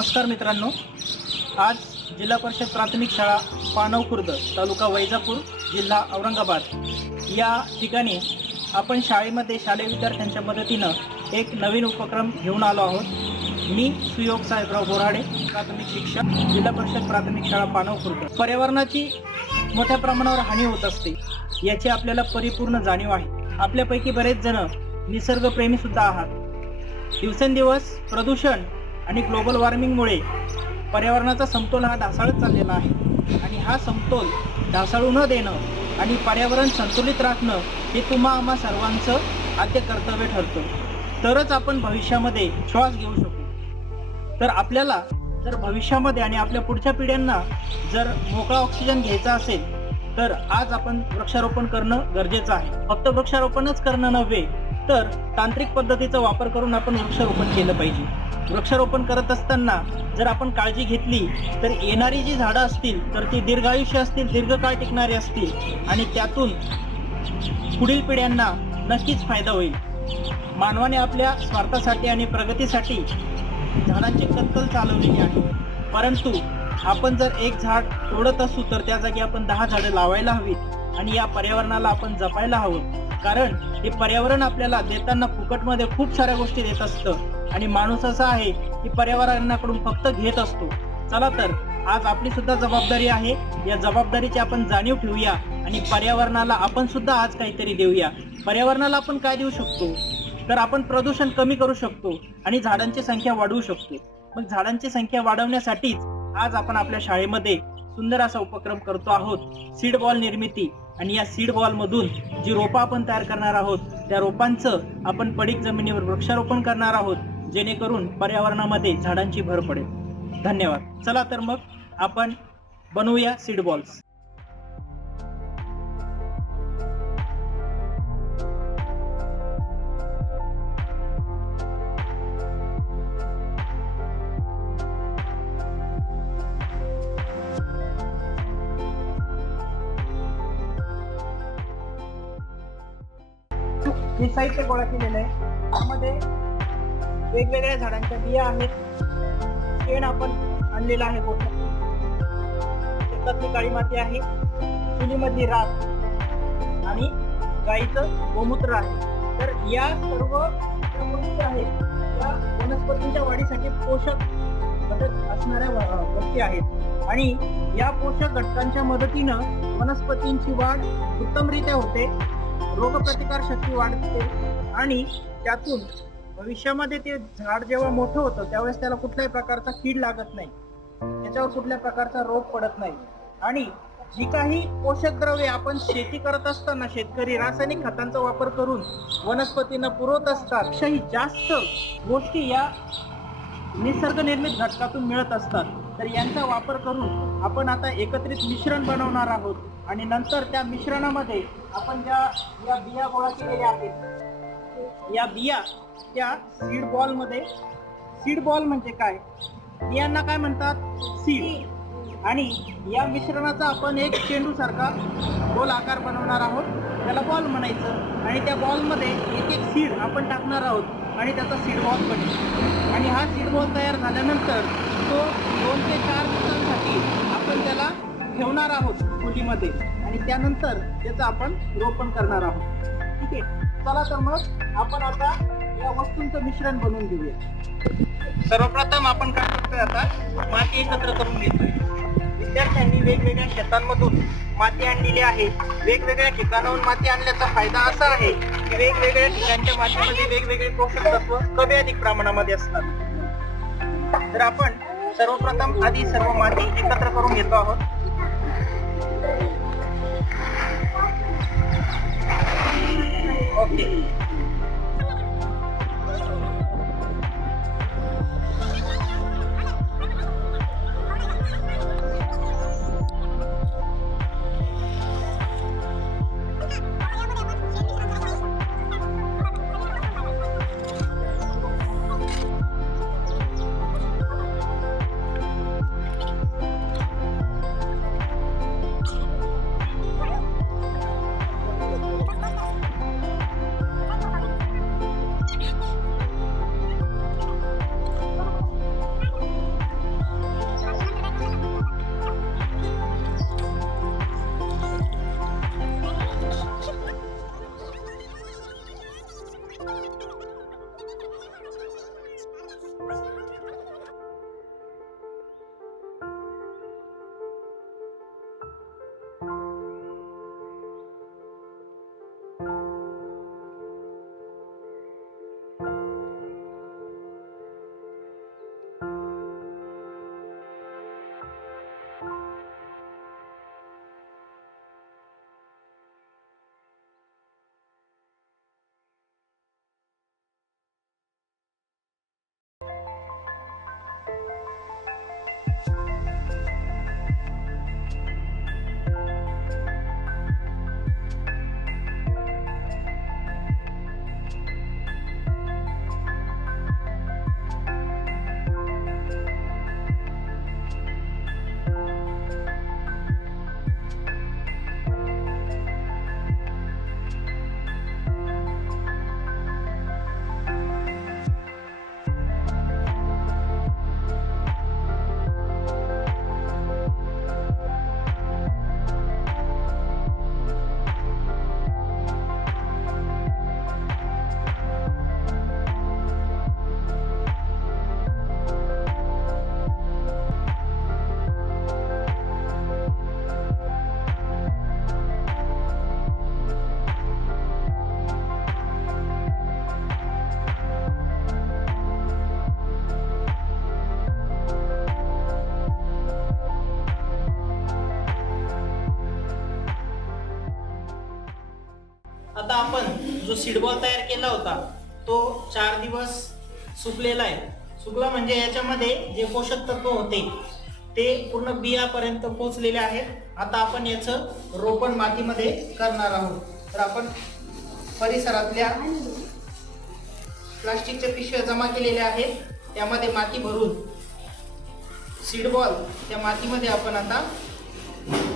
नमस्कार मित्रांनो, आज जिल्हा परिषद प्राथमिक शाळा पानव खुर्द, तालुका वैजापूर, जिल्हा औरंगाबाद या ठिकाणी आपण शाळेमध्ये शालेय विद्यार्थ्यांच्या मदतीनं एक नवीन उपक्रम घेऊन आलो आहोत। मी सुयोग साहेबराव बोराडे, प्राथमिक शिक्षक, जिल्हा परिषद प्राथमिक शाळा पानव खुर्द। पर्यावरणाची मोठ्या प्रमाणावर हानी होत असते याची आपल्याला परिपूर्ण जाणीव आहे। आपल्यापैकी बरेच जण निसर्गप्रेमी सुद्धा आहात। दिवसेंदिवस प्रदूषण आणि ग्लोबल वॉर्मिंगमुळे पर्यावरणाचा समतोल हा ढासळत चाललेला आहे आणि हा समतोल ढासळू न देणं आणि पर्यावरण संतुलित राखणं हे तुम्हा आम्हा सर्वांचं आद्य कर्तव्य ठरतं। तरच आपण भविष्यामध्ये श्वास घेऊ शकू। तर आपल्याला जर भविष्यामध्ये आणि आपल्या पुढच्या पिढ्यांना जर मोकळा ऑक्सिजन घ्यायचा असेल तर आज आपण वृक्षारोपण करणं गरजेचं आहे। फक्त वृक्षारोपणच करणं नव्हे तर तांत्रिक पद्धतीचा वापर करून आपण वृक्षारोपण केलं पाहिजे। वृक्षारोपण करत असताना जर आपण काळजी घेतली तर येणारी जी झाडं असतील तर ती दीर्घायुष्य असतील, दीर्घकाळ टिकणारी असतील आणि त्यातून पुढील पिढ्यांना नक्कीच फायदा होईल। मानवाने आपल्या स्वार्थासाठी आणि प्रगतीसाठी झाडांची कत्तल चालवलेली आहे, परंतु आपण जर एक झाड तोडत असू तर त्या जागी आपण 10 झाडं लावायला हवीत आणि या पर्यावरणाला आपण जपायला हवं। कारण हे पर्यावरण आपल्याला देताना फुकटमध्ये खूप साऱ्या गोष्टी देत असतं आणि माणूस असा आहे की पर्यावरणाकडून फक्त घेत असतो। चला तर आज आपली सुद्धा जबाबदारी आहे, या जबाबदारीची आपण जाणीव ठेवूया आणि पर्यावरणाला आपण सुद्धा आज काहीतरी देऊया। पर्यावरणाला आपण काय देऊ शकतो तर आपण प्रदूषण कमी करू शकतो आणि झाडांची संख्या वाढवू शकतो। मग झाडांची संख्या वाढवण्यासाठीच आज आपण आपल्या शाळेमध्ये सुंदर असा उपक्रम करतो आहोत, सीड बॉल निर्मिती। आणि या सीड बॉल मधून जी रोपं आपण तयार करणार आहोत त्या रोपांचं आपण पडीक जमिनीवर वृक्षारोपण करणार आहोत, जेणेकरून पर्यावरणामध्ये झाडांची भर पडेल। धन्यवाद। चला तर मग आपण बनवूया सीड बॉल्स। हे साहित्य गोळा केलेलं आहे, त्यामध्ये वेगवेगळ्या झाडांच्या बिया आहेत, शेण आपण आणलेलं आहे, शेतातली काळी माती आहे, चुलीमधली राख आणि गाईचं गोमूत्र आहे। तर या सर्व गोष्टी आहेत या वनस्पतींच्या वाढीसाठी पोषक घटक असणाऱ्या गोष्टी आहेत आणि या पोषक घटकांच्या मदतीनं वनस्पतींची वाढ उत्तमरित्या होते, रोगप्रतिकार शक्ती वाढते आणि त्यातून भविष्यामध्ये ते झाड जेव्हा मोठं होतं त्यावेळेस त्याला कुठल्याही प्रकारचा कीड लागत नाही, त्याच्यावर कुठल्या प्रकारचा रोग पडत नाही। आणि जी काही पोषक द्रव्ये आपण शेती करत असताना शेतकरी रासायनिक खतांचा वापर करून वनस्पतींना पुरवत असतात, त्यापेक्षाही जास्त गोष्टी या निसर्ग निर्मित घटकातून मिळत असतात। तर यांचा वापर करून आपण आता एकत्रित मिश्रण बनवणार आहोत आणि नंतर त्या मिश्रणामध्ये आपण या बिया गोळा केलेल्या आहेत, या बिया त्या सीड बॉल मध्ये, सीड बॉल म्हणजे काय, बियांना काय म्हणतात, सीड। आणि या मिश्रणाचा आपण एक चेंडू सारखा गोल आकार बनवणार आहोत, त्याला बॉल म्हणायचं आणि त्या बॉल मध्ये एक एक सीड आपण टाकणार आहोत आणि त्याचा सीड बॉल बनेल। आणि हा सीड बॉल तयार झाल्यानंतर तो 2 ते 4 दिवसांसाठी आपण त्याला ठेवणार आहोत खोलीमध्ये आणि त्यानंतर त्याचं आपण रोपण करणार आहोत। ठीक आहे, चला तर मग आपण आता या वस्तूंचं मिश्रण बनवून घेऊया। सर्वप्रथम आपण काय करतोय, आता माती एकत्र करून घेतोय। विद्यार्थ्यांनी वेगवेगळ्या शेतांमधून माती आणलेली आहे। वेगवेगळ्या ठिकाणाहून माती आणल्याचा फायदा असा आहे की वेगवेगळ्या ठिकाणच्या मातीमध्ये वेगवेगळे पोषक तत्व कमी अधिक प्रमाणामध्ये असतात। तर आपण सर्वप्रथम आधी सर्व माती एकत्र करून घेतो आहोत। ओके, आता आपण जो सीडबॉल तयार केला होता तो 4 दिवस सुकलेला आहे. सुकला म्हणजे याच्यामध्ये जे पोषक तत्व होते ते पूर्ण बियापर्यंत पोहोचलेले आहेत. आता आपण याचं रोपण मातीमध्ये करणार आहोत. तर आपण परिसरातल्या प्लास्टिकच्या पिशव्या जमा केलेल्या आहेत, त्यामध्ये माती भरून सीडबॉल त्या मातीमध्ये आपण आता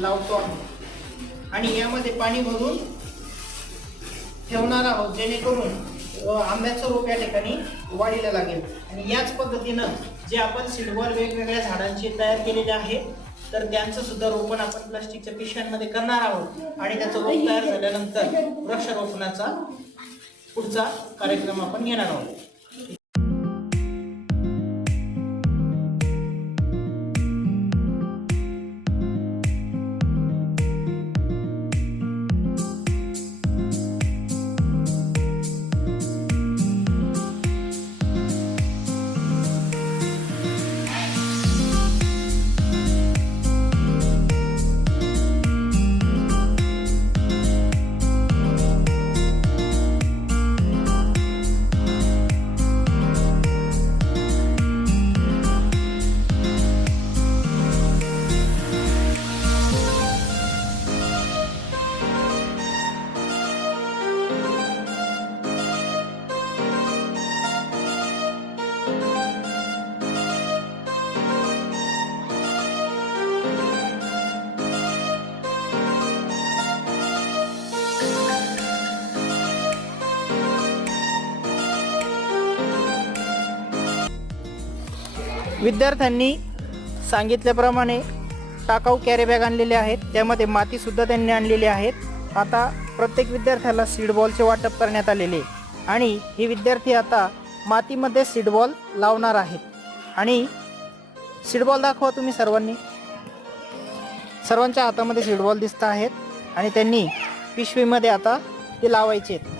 लावतो आहोत आणि यामध्ये पाणी भरून ठेवणार आहोत, जेणेकरून आंब्याचं रोप या ठिकाणी वाढीला लागेल. आणि याच पद्धतीनं जे आपण सीडबॉल वेगवेगळ्या झाडांची तयार केलेले आहेत तर त्यांचं सुद्धा रोपण आपण प्लास्टिकच्या पिशव्यांमध्ये करणार आहोत आणि त्याचं रोप तयार झाल्यानंतर वृक्षारोपणाचा पुढचा कार्यक्रम आपण घेणार आहोत. विद्यार्थ्यांनी सांगितल्याप्रमाणे टाकाऊ कॅरी बॅग आणलेले आहेत, त्यामध्ये मातीसुद्धा त्यांनी आणलेली आहेत. आता प्रत्येक विद्यार्थ्याला सीडबॉलचे वाटप करण्यात आलेले आणि हे विद्यार्थी आता मातीमध्ये सीडबॉल लावणार आहेत. आणि सीडबॉल दाखवा तुम्ही सर्वांनी. सर्वांच्या हातामध्ये सीडबॉल दिसत आहेत आणि त्यांनी पिशवीमध्ये आता ते लावायचे आहेत.